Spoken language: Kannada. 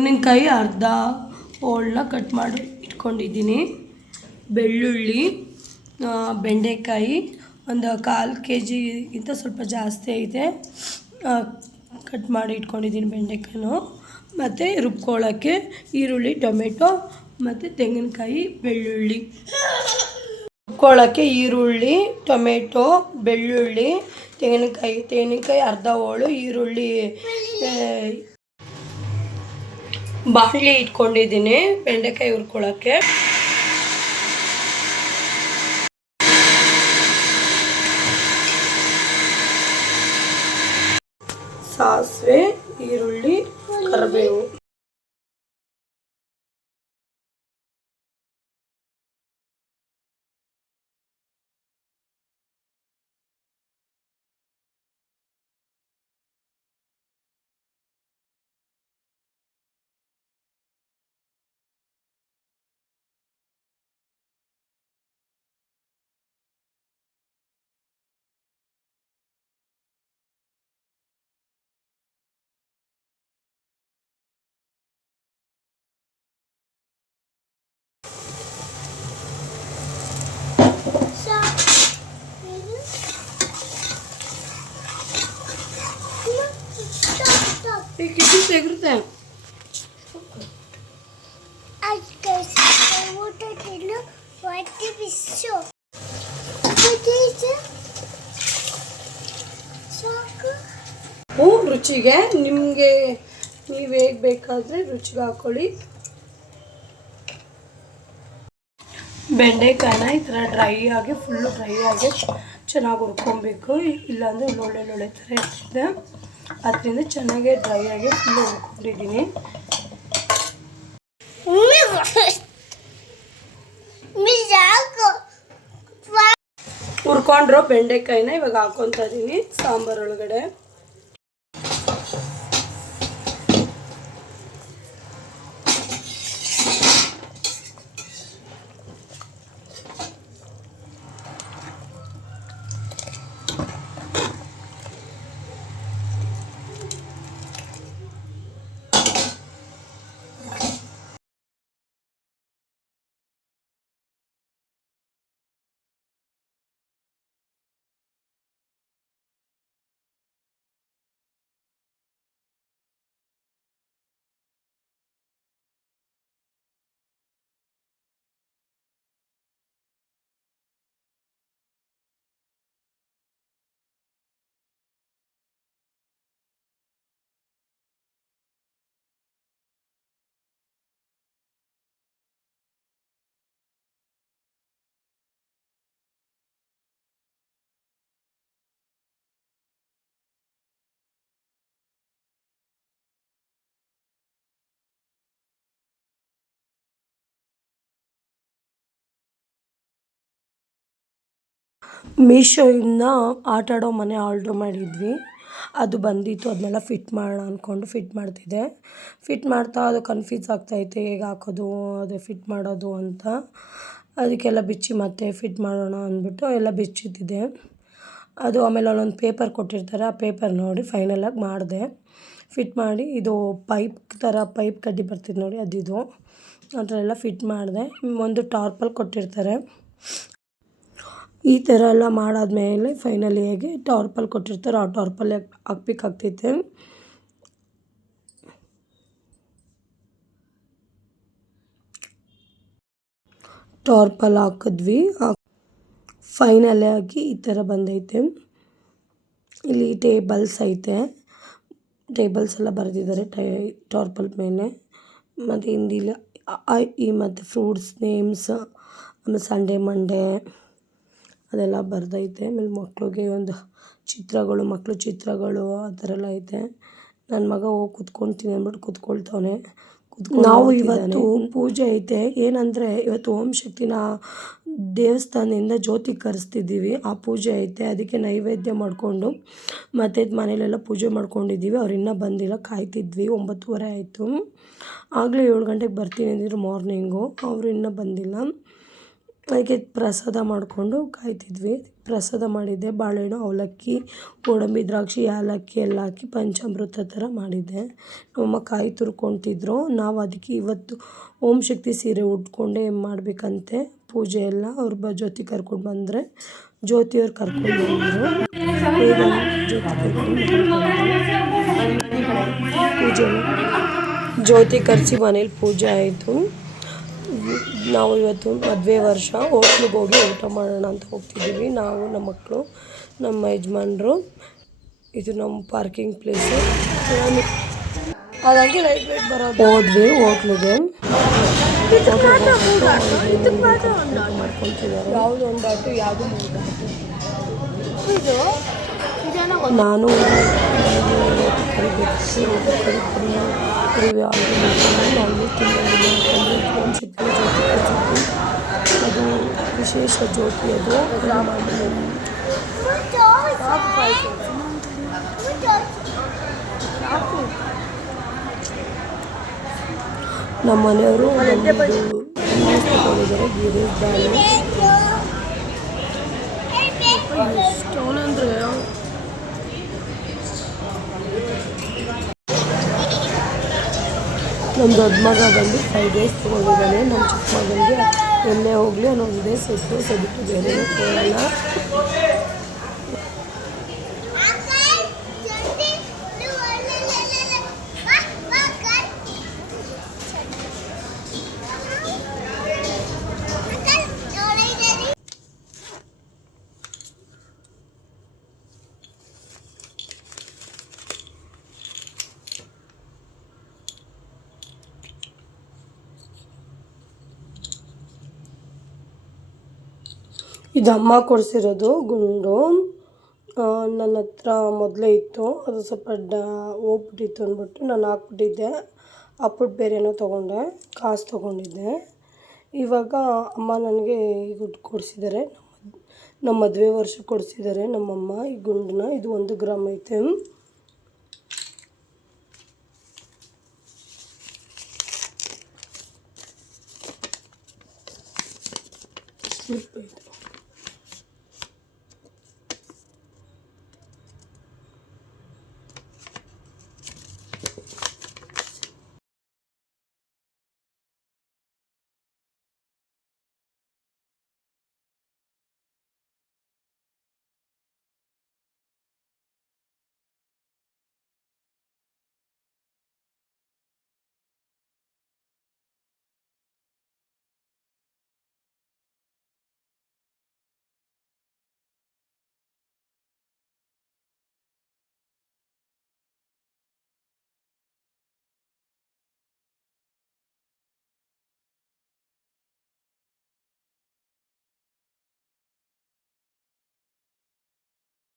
ತೆಂಗಿನಕಾಯಿ ಅರ್ಧ ಹೋಳನ್ನ ಕಟ್ ಮಾಡಿ ಇಟ್ಕೊಂಡಿದ್ದೀನಿ. ಬೆಳ್ಳುಳ್ಳಿ, ಬೆಂಡೆಕಾಯಿ ಒಂದು 1/4 kg ಇಂತ ಸ್ವಲ್ಪ ಜಾಸ್ತಿ ಐತೆ, ಕಟ್ ಮಾಡಿ ಇಟ್ಕೊಂಡಿದ್ದೀನಿ ಬೆಂಡೆಕಾಯಿನೂ. ಮತ್ತು ರುಬ್ಕೊಳ್ಳೋಕ್ಕೆ ಈರುಳ್ಳಿ, ಟೊಮೆಟೊ ಮತ್ತು ತೆಂಗಿನಕಾಯಿ, ಬೆಳ್ಳುಳ್ಳಿ. ರುಬ್ಕೊಳ್ಳೋಕ್ಕೆ ಈರುಳ್ಳಿ, ಟೊಮೆಟೊ, ಬೆಳ್ಳುಳ್ಳಿ, ತೆಂಗಿನಕಾಯಿ ಅರ್ಧ ಹೋಳು, ಈರುಳ್ಳಿ, ಬಾಣಲಿ ಇಟ್ಕೊಂಡಿದ್ದೀನಿ ಬೆಂಡೆಕಾಯಿ ಹುರ್ಕೊಳ್ಳೋಕ್ಕೆ. ಸಾಸಿವೆ, ಈರುಳ್ಳಿ, ಕರಿಬೇವು. ತೆಗಿರುತ್ತೆ ರುಚಿಗೆ. ನಿಮಗೆ ನೀವು ಹೇಗೆ ಬೇಕಾದರೆ ರುಚಿಗೆ ಹಾಕ್ಕೊಳ್ಳಿ. ಬೆಂಡೆಕಾಯಿನ ಈ ಥರ ಫುಲ್ಲು ಡ್ರೈ ಆಗಿ ಚೆನ್ನಾಗಿ ಹುರ್ಕೊಬೇಕು. ಇಲ್ಲಾಂದರೆ ಒಳ್ಳೆ ಥರ ಇರ್ತದೆ. ಅದರಿಂದ ಚೆನ್ನಾಗಿ ಡ್ರೈ ಆಗಿ ಫುಲ್ಲು ಹುರ್ಕೊಂಡಿದ್ದೀನಿ. ಹುರ್ಕೊಂಡ್ರು ಬೆಂಡೆಕಾಯಿನ ಇವಾಗ ಹಾಕೊತಾ ಇದ್ದೀನಿ ಸಾಂಬಾರೊಳಗಡೆ. ಮೀಶೋಯಿಂದ ಆಟ ಆಡೋ ಮನೆ ಆರ್ಡ್ರ್ ಮಾಡಿದ್ವಿ. ಅದು ಬಂದಿತ್ತು. ಅದನ್ನೆಲ್ಲ ಫಿಟ್ ಮಾಡೋಣ ಅಂದ್ಕೊಂಡು ಫಿಟ್ ಮಾಡ್ತಿದ್ದೆ. ಫಿಟ್ ಮಾಡ್ತಾ ಅದು ಕನ್ಫ್ಯೂಸ್ ಆಗ್ತಾಯಿತ್ತು, ಹೇಗೆ ಹಾಕೋದು, ಅದೇ ಫಿಟ್ ಮಾಡೋದು ಅಂತ. ಅದಕ್ಕೆಲ್ಲ ಬಿಚ್ಚಿ ಮತ್ತೆ ಫಿಟ್ ಮಾಡೋಣ ಅಂದ್ಬಿಟ್ಟು ಎಲ್ಲ ಬಿಚ್ಚುತ್ತಿದ್ದೆ. ಅದು ಆಮೇಲೆ ಅಲ್ಲೊಂದು ಪೇಪರ್ ಕೊಟ್ಟಿರ್ತಾರೆ, ಆ ಪೇಪರ್ ನೋಡಿ ಫೈನಲಾಗಿ ಮಾಡಿದೆ. ಫಿಟ್ ಮಾಡಿ ಇದು ಪೈಪ್ ಕಡ್ಡಿ ಬರ್ತಿದೆ ನೋಡಿ, ಅದಿದು ಆ ಥರ ಎಲ್ಲ ಫಿಟ್ ಮಾಡಿದೆ. ಒಂದು ಟಾರ್ಪಲ್ ಕೊಟ್ಟಿರ್ತಾರೆ. ಈ ಥರ ಎಲ್ಲ ಮಾಡಾದ್ಮೇಲೆ ಫೈನಲಿಯಾಗಿ ಟಾರ್ಪಲ್ ಕೊಟ್ಟಿರ್ತಾರೆ, ಆ ಟಾರ್ಪಲ್ ಹಾಕ್ಬೇಕಾಗ್ತೈತೆ. ಟಾರ್ಪಲ್ ಹಾಕಿದ್ವಿ. ಫೈನಲಾಗಿ ಈ ಥರ ಬಂದೈತೆ. ಇಲ್ಲಿ ಟೇಬಲ್ಸ್ ಐತೆ, ಟೇಬಲ್ಸ್ ಎಲ್ಲ ಬರೆದಿದ್ದಾರೆ ಟಾರ್ಪಲ್ ಮೇಲೆ. ಮತ್ತು ಹಿಂದಿಲಿ ಈ ಮತ್ತು ಫ್ರೂಟ್ಸ್ ನೇಮ್ಸ್, ಆಮೇಲೆ ಸಂಡೇ ಮಂಡೇ ಅದೆಲ್ಲ ಬರೆದೈತೆ. ಆಮೇಲೆ ಮಕ್ಳಿಗೆ ಒಂದು ಚಿತ್ರಗಳು, ಮಕ್ಳ ಚಿತ್ರಗಳು ಆ ಥರ ಎಲ್ಲ ಐತೆ. ನನ್ನ ಮಗ ಹೋಗಿ ಕುತ್ಕೊಳ್ತೀನಿ ಅಂದ್ಬಿಟ್ಟು ಕುತ್ಕೊಳ್ತವನೆ. ನಾವು ಇವತ್ತು ಪೂಜೆ ಐತೆ. ಏನಂದರೆ ಇವತ್ತು ಓಂ ಶಕ್ತಿನ ದೇವಸ್ಥಾನದಿಂದ ಜ್ಯೋತಿ ಕರೆಸ್ತಿದ್ದೀವಿ, ಆ ಪೂಜೆ ಐತೆ. ಅದಕ್ಕೆ ನೈವೇದ್ಯ ಮಾಡಿಕೊಂಡು ಮತ್ತು ಮನೇಲೆಲ್ಲ ಪೂಜೆ ಮಾಡ್ಕೊಂಡಿದ್ದೀವಿ. ಅವ್ರು ಇನ್ನೂ ಬಂದಿಲ್ಲ, ಕಾಯ್ತಿದ್ವಿ. 9:30 ಆಯಿತು. ಆಗಲೇ 7 ಗಂಟೆಗೆ ಬರ್ತೀನಿ ಅಂದಿದ್ರು ಮಾರ್ನಿಂಗು. ಅವರು ಇನ್ನೂ ಬಂದಿಲ್ಲ. ಅದಕ್ಕೆ ಪ್ರಸಾದ ಮಾಡಿಕೊಂಡು ಕಾಯ್ತಿದ್ವಿ. ಪ್ರಸಾದ ಮಾಡಿದ್ದೆ, ಬಾಳೆಹಣ್ಣು, ಅವಲಕ್ಕಿ, ಗೋಡಂಬಿ, ದ್ರಾಕ್ಷಿ, ಏಲಕ್ಕಿ ಎಲ್ಲ ಹಾಕಿ ಪಂಚಾಮೃತ ಥರ ಮಾಡಿದ್ದೆ. ನಮ್ಮಮ್ಮ ಕಾಯಿ ತುರ್ಕೊತಿದ್ರು. ನಾವು ಅದಕ್ಕೆ ಇವತ್ತು ಓಂ ಶಕ್ತಿ ಸೀರೆ ಉಟ್ಕೊಂಡೆ ಮಾಡಬೇಕಂತೆ ಪೂಜೆ ಎಲ್ಲ. ಅವ್ರ ಜ್ಯೋತಿ ಕರ್ಕೊಂಡು ಬಂದರೆ ಜ್ಯೋತಿಯವ್ರು ಕರ್ಕೊಂಡು ಬಂದರು. ಬೇಗ ಜ್ಯೋತಿ ಪೂಜೆ ಜ್ಯೋತಿ ಕರೆಸಿ ಮನೇಲಿ ಪೂಜೆ ಆಯಿತು. ನಾವು ಇವತ್ತು ಮದುವೆ ವರ್ಷ ಹೋಟ್ಲಿಗೆ ಹೋಗಿ ಊಟ ಮಾಡೋಣ ಅಂತ ಹೋಗ್ತಿದ್ದೀವಿ. ನಾವು ನಮ್ಮ ಮಕ್ಕಳು, ನಮ್ಮ ಯಜಮಾನ್ರು. ಇದು ನಮ್ಮ ಪಾರ್ಕಿಂಗ್ ಪ್ಲೇಸು. ಅದಾಗಿ ಲೈಟ್ ಬರೋದು ಹೋದ್ವಿ ಹೋಟ್ಲಿಗೆ. ಮಾಡ್ಕೊತಿದ್ದಾರೆ. ಯಾವುದು ಒಂದು ಆಟು, ಯಾವುದು ಮೂರು ಆಟು. ನಾನು ಅದು ವಿಶೇಷ ಜ್ಯೋತಿ. ಅದು ನಮ್ಮ ಮನೆಯವರು ತಗೊಂಡಿದ್ದಾರೆ. ಗಿರಿದಾಳು ಅಂದರೆ ನಮ್ಮ ದೊಡ್ಡ ಮಗ ಬಂದು 5 days ತೊಗೊಂಡಿದ್ದಾನೆ. ನಮ್ಮ ಚಿಕ್ಕ ಮಗನಿಗೆ ಎಲ್ಲೇ ಹೋಗಲಿ ಅನ್ನೋ ಒಂದೇ ಸೆಬಿಟ್ಟು ಬೇರೆ ಹೋಗಲ್ಲ. ಇದು ಅಮ್ಮ ಕೊಡಿಸಿರೋದು ಗುಂಡು. ನನ್ನ ಹತ್ರ ಮೊದಲೇ ಇತ್ತು, ಅದು ಸ್ವಲ್ಪ ಹೋಗ್ಬಿಟ್ಟಿತ್ತು ಅಂದ್ಬಿಟ್ಟು ನಾನು ಹಾಕ್ಬಿಟ್ಟಿದ್ದೆ. ಹಾಕ್ಬಿಟ್ಟು ಬೇರೆನೋ ತೊಗೊಂಡೆ, ಕಾಸು ತೊಗೊಂಡಿದ್ದೆ. ಇವಾಗ ಅಮ್ಮ ನನಗೆ ಈಗ ಕೊಡಿಸಿದ್ದಾರೆ. ನಮ್ಮ ಮದುವೆ ವರ್ಷ ಕೊಡಿಸಿದ್ದಾರೆ ನಮ್ಮಮ್ಮ ಈ ಗುಂಡನ್ನ. ಇದು 1 ಗ್ರಾಮ್ ಐತೆ. ಸ್ಲಿಪ್ ಐತೆ.